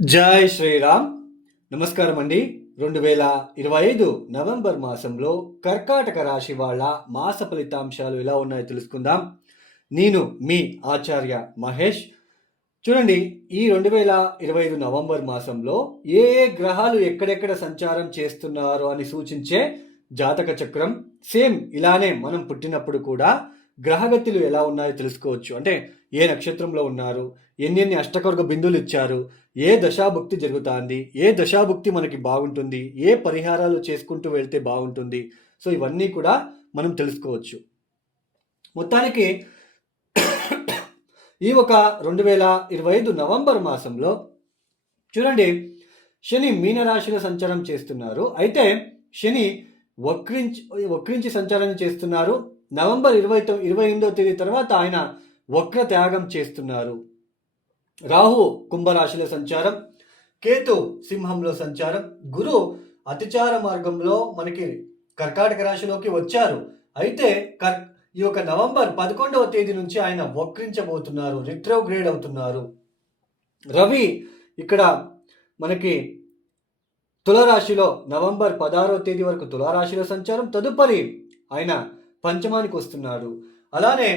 జై శ్రీరామ్. నమస్కారం అండి రెండు వేల ఇరవై ఐదు నవంబర్ మాసంలో కర్కాటక రాశి వాళ్ళ మాస ఫలితాంశాలు ఎలా ఉన్నాయో తెలుసుకుందాం. నేను మీ ఆచార్య మహేష్. చూడండి ఈ రెండు వేల ఇరవై ఐదు నవంబర్ మాసంలో ఏ ఏ గ్రహాలు ఎక్కడెక్కడ సంచారం చేస్తున్నారు అని సూచించే జాతక చక్రం. సేమ్ ఇలానే మనం పుట్టినప్పుడు కూడా గ్రహగతులు ఎలా ఉన్నాయో తెలుసుకోవచ్చు. అంటే ఏ నక్షత్రంలో ఉన్నారు ఎన్ని అష్టకర్గ బిందువులు ఇచ్చారు ఏ దశాభుక్తి జరుగుతుంది ఏ దశాభుక్తి మనకి బాగుంటుంది ఏ పరిహారాలు చేసుకుంటూ వెళ్తే బాగుంటుంది. సో ఇవన్నీ కూడా మనం తెలుసుకోవచ్చు. మొత్తానికి ఈ ఒక రెండు వేల ఇరవై ఐదు నవంబర్ మాసంలో చూడండి శని మీనరాశిలో సంచారం చేస్తున్నారు. అయితే శని వక్రించి వక్రించి సంచారం చేస్తున్నారు. నవంబర్ ఇరవై ఇరవై ఎనిమిదో తేదీ తర్వాత ఆయన వక్ర త్యాగం చేస్తున్నారు. రాహు కుంభరాశిలో సంచారం కేతు సింహంలో సంచారం గురు అతిచార మార్గంలో మనకి కర్కాటక రాశిలోకి వచ్చారు. అయితే కర్ ఈ యొక్క నవంబర్ పదకొండవ తేదీ నుంచి ఆయన వక్రించబోతున్నారు రిట్రోగ్రేడ్ అవుతున్నారు. రవి ఇక్కడ మనకి తులరాశిలో నవంబర్ పదహారవ తేదీ వరకు తులారాశిలో సంచారం తదుపరి ఆయన పంచమానికి వస్తున్నాడు. అలానే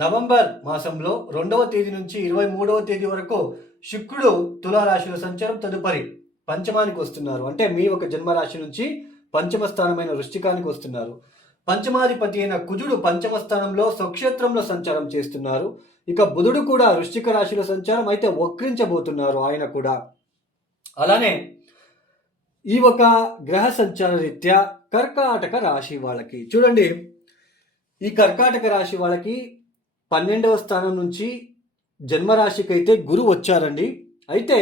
నవంబర్ మాసంలో రెండవ తేదీ నుంచి ఇరవై మూడవ తేదీ వరకు శుక్రుడు తులారాశిలో సంచారం తదుపరి పంచమానికి వస్తున్నారు. అంటే మీ ఒక జన్మరాశి నుంచి పంచమ స్థానమైన వృష్టికానికి వస్తున్నారు. పంచమాధిపతి అయిన కుజుడు పంచమ స్థానంలో స్వక్షేత్రంలో సంచారం చేస్తున్నారు. ఇక బుధుడు కూడా వృష్టిక రాశిలో సంచారం అయితే వక్రించబోతున్నారు ఆయన కూడా. అలానే ఈ ఒక గ్రహ సంచార రీత్యా కర్కాటక రాశి వాళ్ళకి. చూడండి ఈ కర్కాటక రాశి వాళ్ళకి పన్నెండవ స్థానం నుంచి జన్మరాశికి అయితే గురు వచ్చారండి. అయితే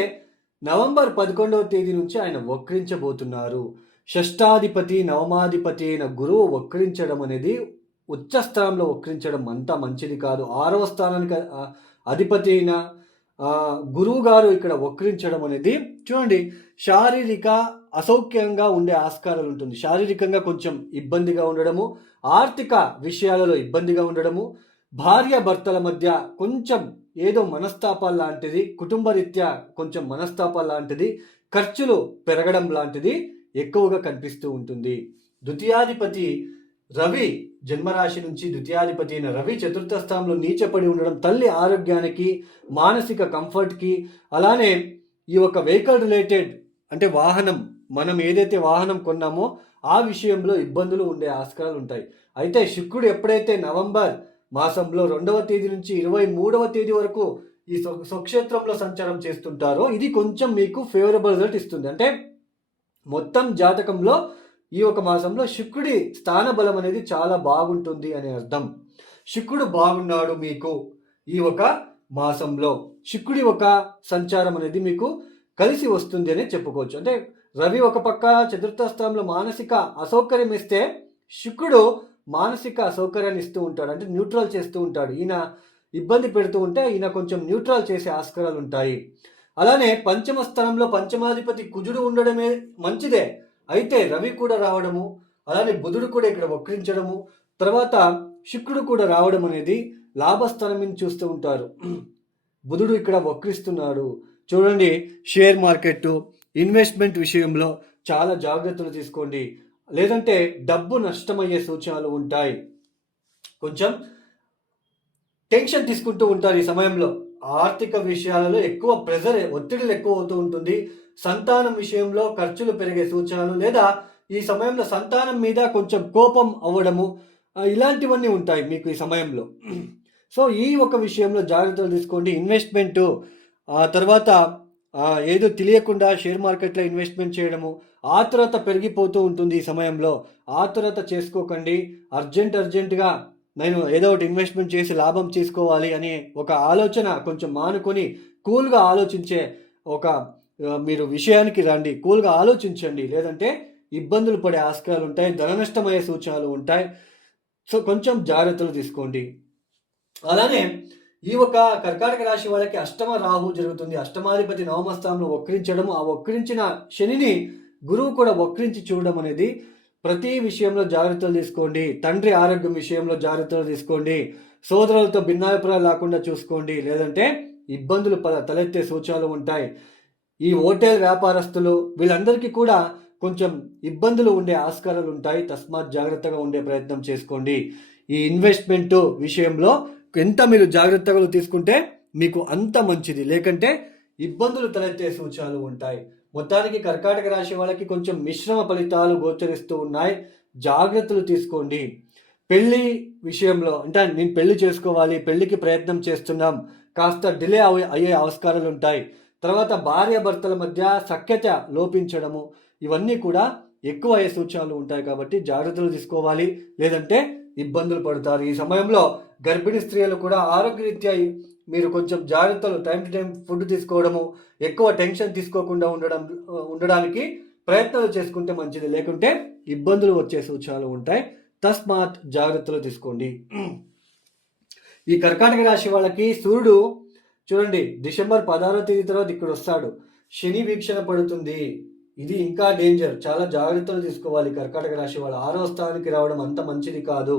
నవంబర్ పదకొండవ తేదీ నుంచి ఆయన వక్రించబోతున్నారు. షష్టాధిపతి నవమాధిపతి అయిన గురువు వక్రించడం అనేది ఉచ్చ స్థానంలో వక్రించడం అంత మంచిది కాదు. ఆరవ స్థానానికి అధిపతి అయిన గురువు గారు ఇక్కడ వక్రించడం అనేది చూడండి శారీరక అసౌఖ్యంగా ఉండే ఆస్కారాలు ఉంటుంది. శారీరకంగా కొంచెం ఇబ్బందిగా ఉండడము ఆర్థిక విషయాలలో ఇబ్బందిగా ఉండడము భార్య భర్తల మధ్య కొంచెం ఏదో మనస్తాపాలు లాంటిది కుటుంబ రీత్యా కొంచెం మనస్తాపాలు లాంటిది ఖర్చులు పెరగడం లాంటిది ఎక్కువగా కనిపిస్తూ ఉంటుంది. ద్వితీయాధిపతి రవి జన్మరాశి నుంచి ద్వితీయాధిపతి అయిన రవి చతుర్థ స్థానంలో నీచపడి ఉండడం తల్లి ఆరోగ్యానికి మానసిక కంఫర్ట్కి అలానే ఈ ఒక వెహికల్ రిలేటెడ్ అంటే వాహనం మనం ఏదైతే వాహనం కొన్నామో ఆ విషయంలో ఇబ్బందులు ఉండే ఆస్కారాలు ఉంటాయి. అయితే శుక్రుడు ఎప్పుడైతే నవంబర్ మాసంలో రెండవ తేదీ నుంచి ఇరవై మూడవ తేదీ వరకు ఈ స్వక్షేత్రంలో సంచారం చేస్తుంటారో ఇది కొంచెం మీకు ఫేవరబుల్ రిజల్ట్ ఇస్తుంది. అంటే మొత్తం జాతకంలో ఈ ఒక మాసంలో శుక్రుడి స్థాన బలం అనేది చాలా బాగుంటుంది అనే అర్థం. శుక్రుడు బాగున్నాడు మీకు ఈ ఒక మాసంలో. శుక్రుడి ఒక సంచారం అనేది మీకు కలిసి వస్తుంది అని చెప్పుకోవచ్చు. అంటే రవి ఒక పక్క చతుర్థ స్థానంలో మానసిక అసౌకర్యం ఇస్తే శుక్రుడు మానసిక అసౌకర్యాన్ని ఇస్తూ ఉంటాడు. అంటే న్యూట్రల్ చేస్తూ ఉంటాడు. ఈయన ఇబ్బంది పెడుతూ ఉంటే ఈయన కొంచెం న్యూట్రల్ చేసే ఆస్కారాలు ఉంటాయి. అలానే పంచమ స్థానంలో పంచమాధిపతి కుజుడు ఉండడమే మంచిదే. అయితే రవి కూడా రావడము అలానే బుధుడు కూడా ఇక్కడ వక్రించడము తర్వాత శుక్రుడు కూడా రావడం అనేది లాభస్థానం నుంచి చూస్తూ ఉంటారు. బుధుడు ఇక్కడ వక్రిస్తున్నాడు. చూడండి షేర్ మార్కెట్ ఇన్వెస్ట్మెంట్ విషయంలో చాలా జాగ్రత్తలు తీసుకోండి. లేదంటే డబ్బు నష్టమయ్యే సూచనలు ఉంటాయి. కొంచెం టెన్షన్ తీసుకుంటూ ఉంటారు ఈ సమయంలో. ఆర్థిక విషయాలలో ఎక్కువ ప్రెజర్ ఒత్తిడులు ఎక్కువ అవుతూ ఉంటుంది. సంతానం విషయంలో ఖర్చులు పెరిగే సూచనలు లేదా ఈ సమయంలో సంతానం మీద కొంచెం కోపం అవ్వడము ఇలాంటివన్నీ ఉంటాయి మీకు ఈ సమయంలో. సో ఈ ఒక విషయంలో జాగ్రత్తలు తీసుకోండి. ఇన్వెస్ట్మెంట్ ఆ తర్వాత ఏదో తెలియకుండా షేర్ మార్కెట్లో ఇన్వెస్ట్మెంట్ చేయడము ఆతురత పెరిగిపోతూ ఉంటుంది ఈ సమయంలో. ఆతురత చేసుకోకండి. అర్జెంట్ అర్జెంటుగా నేను ఏదో ఒకటి ఇన్వెస్ట్మెంట్ చేసి లాభం తీసుకోవాలి అనే ఒక ఆలోచన కొంచెం మానుకొని కూల్గా ఆలోచించే ఒక మీరు విషయానికి రండి. కూల్గా ఆలోచించండి. లేదంటే ఇబ్బందులు పడే ఆస్కారాలు ఉంటాయి ధన నష్టమయ్యే సూచనలు ఉంటాయి. సో కొంచెం జాగ్రత్తలు తీసుకోండి. అలానే ఈ ఒక కర్కాటక రాశి వాళ్ళకి అష్టమ రాహు జరుగుతుంది. అష్టమాధిపతి నవమస్థానంలో వక్రించడం ఆ వక్రించిన శనిని గురువు కూడా వక్రించి చూడడం అనేది ప్రతి విషయంలో జాగ్రత్తలు తీసుకోండి. తండ్రి ఆరోగ్యం విషయంలో జాగ్రత్తలు తీసుకోండి. సోదరులతో భిన్నాభిప్రాయాలు లేకుండా చూసుకోండి. లేదంటే ఇబ్బందులు పద తలెత్తే సూచనలు ఉంటాయి. ఈ హోటల్ వ్యాపారస్తులు వీళ్ళందరికీ కూడా కొంచెం ఇబ్బందులు ఉండే ఆస్కారాలు ఉంటాయి. తస్మాత్ జాగ్రత్తగా ఉండే ప్రయత్నం చేసుకోండి. ఈ ఇన్వెస్ట్మెంట్ విషయంలో ఎంత మీరు జాగ్రత్తలు తీసుకుంటే మీకు అంత మంచిది. లేకంటే ఇబ్బందులు తలెత్తే సూచనలు ఉంటాయి. మొత్తానికి కర్కాటక రాశి వాళ్ళకి కొంచెం మిశ్రమ ఫలితాలు గోచరిస్తూ ఉన్నాయి. జాగ్రత్తలు తీసుకోండి. పెళ్ళి విషయంలో అంటే నేను పెళ్ళి చేసుకోవాలి పెళ్ళికి ప్రయత్నం చేస్తున్నాం. కాస్త డిలే అయ్యే అయ్యే ఆస్కారాలు ఉంటాయి. తర్వాత భార్య భర్తల మధ్య సఖ్యత లోపించడము ఇవన్నీ కూడా ఎక్కువ అయ్యే సూచనలు ఉంటాయి కాబట్టి జాగ్రత్తలు తీసుకోవాలి. లేదంటే ఇబ్బందులు పడతారు. ఈ సమయంలో గర్భిణీ స్త్రీలు కూడా ఆరోగ్యరీత్యా మీరు కొంచెం జాగ్రత్తలు టైం టు టైం ఫుడ్ తీసుకోవడము ఎక్కువ టెన్షన్ తీసుకోకుండా ఉండడం ఉండడానికి ప్రయత్నాలు చేసుకుంటే మంచిది. లేకుంటే ఇబ్బందులు వచ్చే సూచనలు ఉంటాయి. తస్మాత్ జాగ్రత్తలు తీసుకోండి. ఈ కర్కాటక రాశి వాళ్ళకి సూర్యుడు చూడండి డిసెంబర్ పదహారో తేదీ తర్వాత ఇక్కడ వస్తాడు. శని వీక్షణ పడుతుంది. ఇది ఇంకా డేంజర్ చాలా జాగ్రత్తలు తీసుకోవాలి కర్కాటక రాశి వాళ్ళు. ఆరో స్థానానికి రావడం అంత మంచిది కాదు.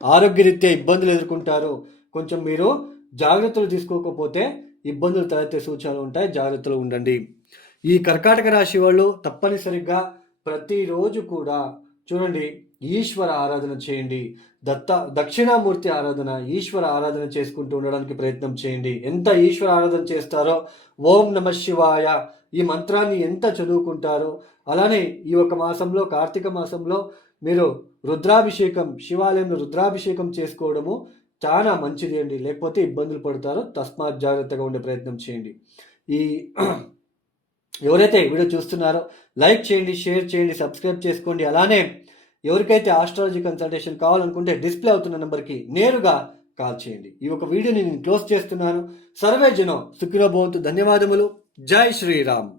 ఆరోగ్యరీత్యా ఇబ్బందులు ఎదుర్కొంటారు. కొంచెం మీరు జాగ్రత్తలు తీసుకోకపోతే ఇబ్బందులు తలెత్తే సూచనలు ఉంటాయి. జాగ్రత్తలు ఉండండి. ఈ కర్కాటక రాశి వాళ్ళు తప్పనిసరిగా ప్రతిరోజు కూడా చూడండి ఈశ్వర ఆరాధన చేయండి. దత్త దక్షిణామూర్తి ఆరాధన ఈశ్వర ఆరాధన చేసుకుంటూ ఉండడానికి ప్రయత్నం చేయండి. ఎంత ఈశ్వర ఆరాధన చేస్తారో ఓం నమ శివాయ ఈ మంత్రాన్ని ఎంత చదువుకుంటారో అలానే ఈ ఒక మాసంలో కార్తీక మాసంలో మీరు రుద్రాభిషేకం శివాలయంలో రుద్రాభిషేకం చేసుకోవడము చాలా మంచిది అండి లేకపోతే ఇబ్బందులు పడతారో తస్మాత్ జాగ్రత్తగా ఉండే ప్రయత్నం చేయండి. ఈ ఎవరైతే వీడియో చూస్తున్నారో లైక్ చేయండి షేర్ చేయండి సబ్స్క్రైబ్ చేసుకోండి. అలానే ఎవరికైతే ఆస్ట్రాలజీ కన్సల్టేషన్ కావాలనుకుంటే డిస్ప్లే అవుతున్న నెంబర్కి నేరుగా కాల్ చేయండి. ఈ ఒక వీడియోని నేను క్లోజ్ చేస్తున్నాను. సర్వే జనం సుఖినో ధన్యవాదములు. జై శ్రీరామ్.